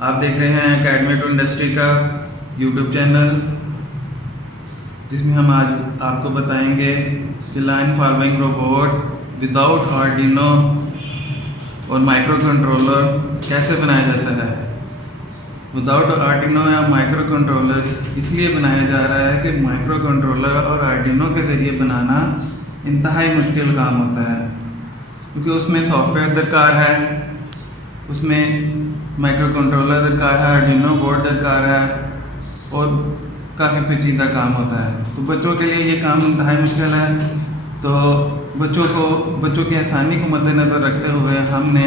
आप देख रहे हैं अकेडमी टू इंडस्ट्री का यूट्यूब चैनल, जिसमें हम आज आपको बताएंगे कि line following robot without Arduino और माइक्रो कंट्रोलर कैसे बनाया जाता है। विदाउट आर्डिनो या माइक्रो कंट्रोलर इसलिए बनाया जा रहा है कि माइक्रो कंट्रोलर और आर्डिनो के ज़रिए बनाना इंतहाई मुश्किल काम होता है, क्योंकि उसमें सॉफ्टवेयर दरकार है, उसमें माइक्रो कंट्रोलर दरकार है, आर्डिनो बोर्ड दरकार है और काफ़ी पेचीदा काम होता है। तो बच्चों के लिए ये काम इंतहाई मुश्किल है। तो बच्चों की आसानी को मद्देनज़र रखते हुए हमने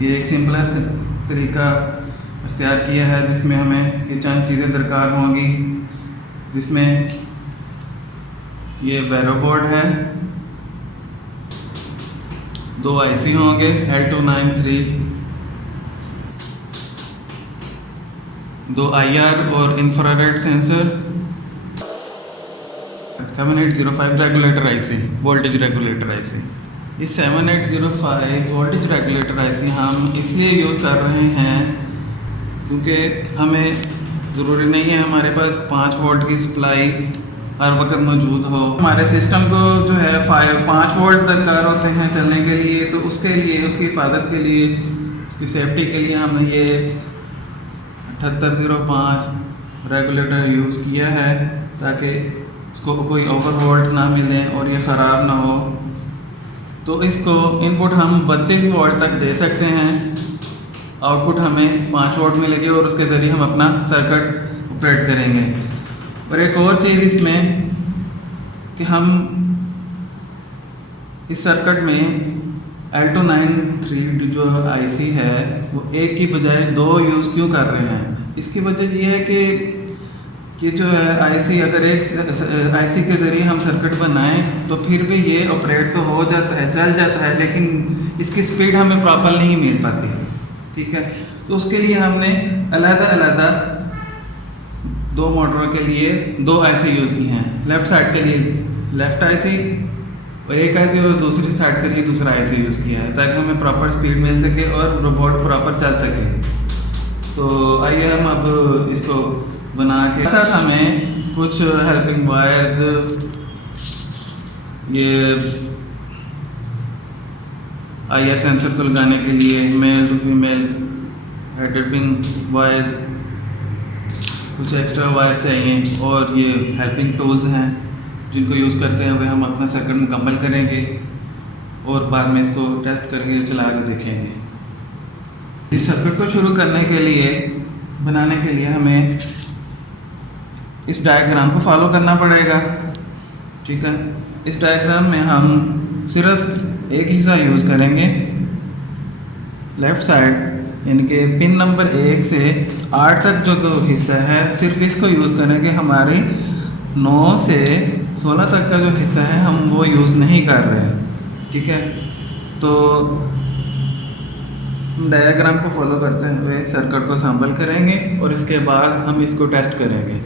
ये एक सिंपलेस्ट तरीका इख्तियार किया है, जिसमें हमें ये चंद चीज़ें दरकार होंगी, जिसमें ये वेरो बोर्ड है, 2 IC होंगे L293, 2 IR और infrared sensor, 7805 regulator IC, voltage regulator IC। ये 7805 वोल्टेज रेगुलेटर IC हम इसलिए यूज़ कर रहे हैं क्योंकि हमें ज़रूरी नहीं है हमारे पास 5 वोल्ट की सप्लाई हर वक्त मौजूद हो। हमारे सिस्टम को जो है 5 वोल्ट दरकार होते हैं चलने के लिए, तो उसके लिए, उसकी हिफाजत के लिए, उसकी सेफ्टी के लिए हमने ये 7805 रेगुलेटर यूज़ किया है, ताकि इसको कोई ओवर वोल्ट ना मिले और ये ख़राब ना हो। तो इसको इनपुट हम 32 वोल्ट तक दे सकते हैं, आउटपुट हमें 5 वोल्ट मिलेगी और उसके ज़रिए हम अपना सर्किट ऑपरेट करेंगे। और एक और चीज़ इसमें कि हम इस सर्किट में L293 जो IC है वो एक की बजाय 2 यूज़ क्यों कर रहे हैं। इसकी वजह ये है कि जो है IC, अगर एक IC के ज़रिए हम सर्किट बनाएं तो फिर भी ये ऑपरेट तो हो जाता है, चल जाता है, लेकिन इसकी स्पीड हमें प्रॉपर नहीं मिल पाती। ठीक है, तो उसके लिए हमने अलग-अलग 2 मोटरों के लिए 2 IC यूज़ की हैं। लेफ़्ट साइड के लिए लेफ़्ट IC और एक IC और दूसरी साइड के लिए दूसरा IC यूज़ किया है, ताकि हमें प्रॉपर स्पीड मिल सके और रोबोट प्रॉपर चल सके। तो आइए हम अब इसको बना के साथ हमें कुछ हेल्पिंग वायर्स, ये IR सेंसर को लगाने के लिए male to female headed pin wires, कुछ एक्स्ट्रा वायर चाहिए, और ये हेल्पिंग टूल्स हैं जिनको यूज़ करते हुए हम अपना सर्किट मुकम्मल करेंगे और बाद में इसको टेस्ट करके चला के देखेंगे। इस सर्किट को शुरू करने के लिए, बनाने के लिए हमें इस डायग्राम को फॉलो करना पड़ेगा। ठीक है, इस डायग्राम में हम सिर्फ एक हिस्सा यूज़ करेंगे, लेफ़्ट साइड, यानी कि पिन नंबर 1 से 8 तक जो हिस्सा है सिर्फ इसको यूज़ करेंगे। हमारे 9 से 16 तक का जो हिस्सा है हम वो यूज़ नहीं कर रहे हैं। ठीक है, तो डायग्राम को फॉलो करते हुए सर्किट को असेंबल करेंगे और इसके बाद हम इसको टेस्ट करेंगे।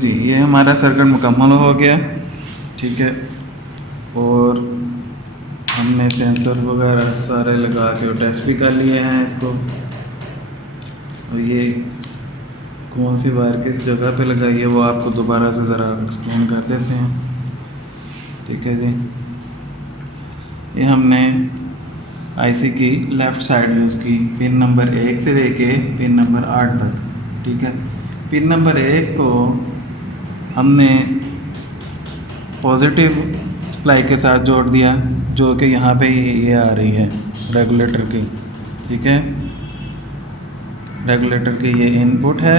जी, ये हमारा सर्किट मुकम्मल हो गया, ठीक है। और हमने सेंसर वगैरह सारे लगा के टेस्ट भी कर लिए हैं इसको। और ये कौन सी वायर किस जगह पे लगाई है वो आपको दोबारा से ज़रा एक्सप्लेन कर देते हैं, ठीक है जी। ये हमने आईसी की लेफ़्ट साइड यूज़ की पिन नंबर 1 से लेके पिन नंबर 8 तक, ठीक है। पिन नंबर 1 को हमने पॉजिटिव सप्लाई के साथ जोड़ दिया, जो कि यहाँ पे ये आ रही है रेगुलेटर की, ठीक है। रेगुलेटर की ये इनपुट है,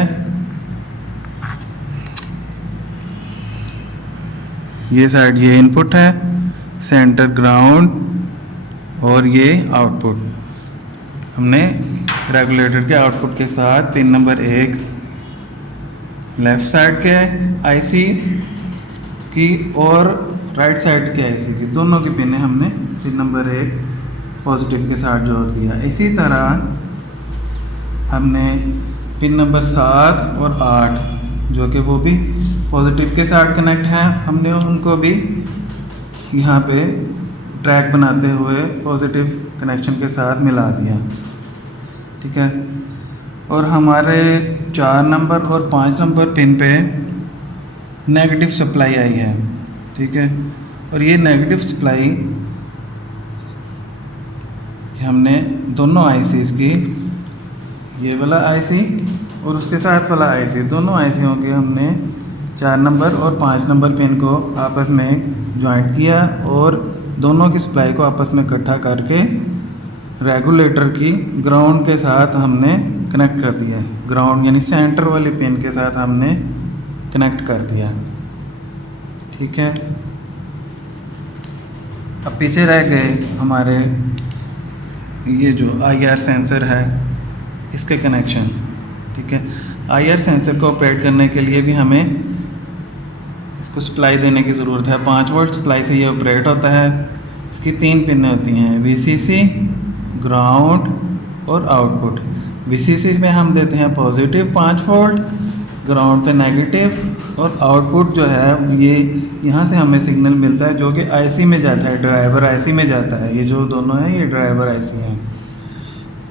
ये साइड ये इनपुट है, सेंटर ग्राउंड और ये आउटपुट। हमने रेगुलेटर के आउटपुट के साथ पिन नंबर 1 लेफ़्ट साइड के आईसी की और राइट साइड के आईसी की, दोनों की पिनें हमने पिन नंबर 1 पॉजिटिव के साथ जोड़ दिया। इसी तरह हमने पिन नंबर 7 और 8 जो कि वो भी पॉजिटिव के साथ कनेक्ट हैं, हमने उनको भी यहाँ पे ट्रैक बनाते हुए पॉजिटिव कनेक्शन के साथ मिला दिया, ठीक है। और हमारे 4 नंबर और 5 नंबर पिन पे नेगेटिव सप्लाई आई है, ठीक है। और ये नेगेटिव सप्लाई हमने दोनों आईसीज़ की, ये वाला आईसी और उसके साथ वाला आईसी, दोनों आईसीयों के हमने 4 नंबर और 5 नंबर पिन को आपस में ज्वाइंट किया और दोनों की सप्लाई को आपस में इकट्ठा करके रेगुलेटर की ग्राउंड के साथ हमने कनेक्ट कर दिया। ग्राउंड यानी सेंटर वाले पिन के साथ हमने कनेक्ट कर दिया, ठीक है। अब पीछे रह गए हमारे ये जो आईआर सेंसर है इसके कनेक्शन, ठीक है। आईआर सेंसर को ऑपरेट करने के लिए भी हमें इसको सप्लाई देने की ज़रूरत है। 5 वोल्ट सप्लाई से ये ऑपरेट होता है। इसकी 3 पिनें होती हैं, वीसीसी, ग्राउंड और आउटपुट। वीसीसी में हम देते हैं पॉजिटिव 5 वोल्ट, ग्राउंड पे नेगेटिव, और आउटपुट जो है ये यहाँ से हमें सिग्नल मिलता है जो कि आईसी में जाता है, ड्राइवर आईसी में जाता है। ये जो दोनों हैं ये ड्राइवर आईसी हैं,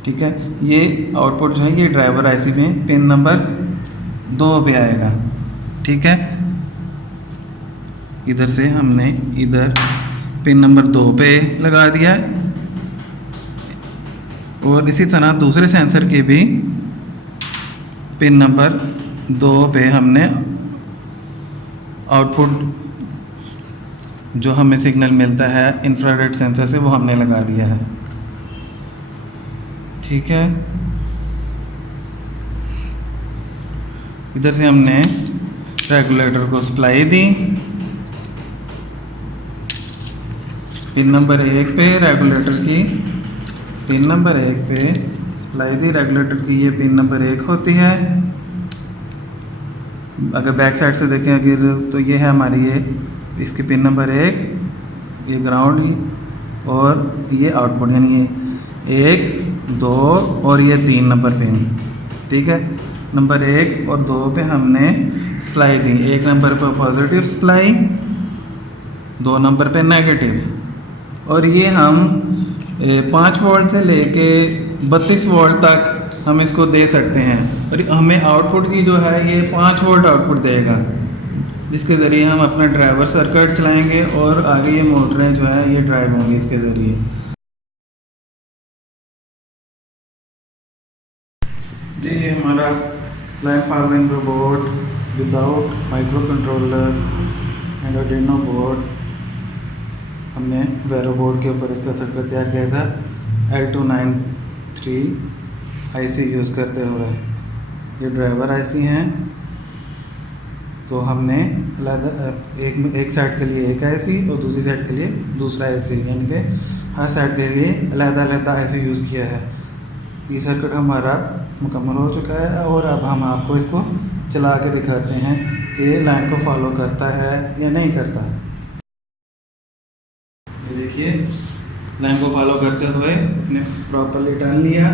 ठीक है। ये आउटपुट जो है ये ड्राइवर आईसी में पिन नंबर 2 पे आएगा, ठीक है। इधर से हमने इधर पिन नंबर 2 पे लगा दिया है और इसी तरह दूसरे सेंसर की भी पिन नंबर 2 पे हमने आउटपुट जो हमें सिग्नल मिलता है इंफ्रारेड सेंसर से वो हमने लगा दिया है, ठीक है। इधर से हमने रेगुलेटर को सप्लाई दी पिन नंबर 1 पे, रेगुलेटर की पिन नंबर 1 पे सप्लाई दी। रेगुलेटर की ये पिन नंबर 1 होती है। अगर बैक साइड से देखें अगर तो ये है हमारी ये इसकी पिन नंबर 1, ये ग्राउंड और ये आउटपुट, यानी ये 1, 2 और ये 3 नंबर पिन, ठीक है। नंबर 1 और 2 पे हमने सप्लाई दी। 1 नंबर पर पॉजिटिव सप्लाई, 2 नंबर पे नेगेटिव, और ये हम 5 वोल्ट से लेके 32 वोल्ट तक हम इसको दे सकते हैं। और हमें आउटपुट की जो है ये 5 वोल्ट आउटपुट देगा, जिसके ज़रिए हम अपना ड्राइवर सर्किट चलाएंगे और आगे ये मोटरें जो है ये ड्राइव होंगी इसके ज़रिए। जी, ये हमारा line following robot without micro controller and Arduino board, हमने वेरो बोर्ड के ऊपर इसका सर्किट तैयार किया था L293 आईसी यूज़ करते हुए। ये ड्राइवर आईसी हैं, तो हमने एक साइड के लिए एक आईसी और दूसरी साइड के लिए दूसरा आईसी, यानी कि हर साइड के लिए अलग-अलग आईसी यूज़ किया है। ये सर्किट हमारा मुकम्मल हो चुका है और अब हम आपको इसको चला के दिखाते हैं कि लाइन को फॉलो करता है या नहीं करता। ये देखिए, लाइन को फॉलो करते हुए इसने प्रॉपरली टर्न लिया।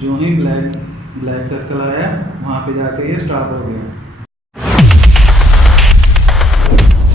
जो ही ब्लैक सर्कल आया वहाँ पे जाके ये स्टॉप हो गया।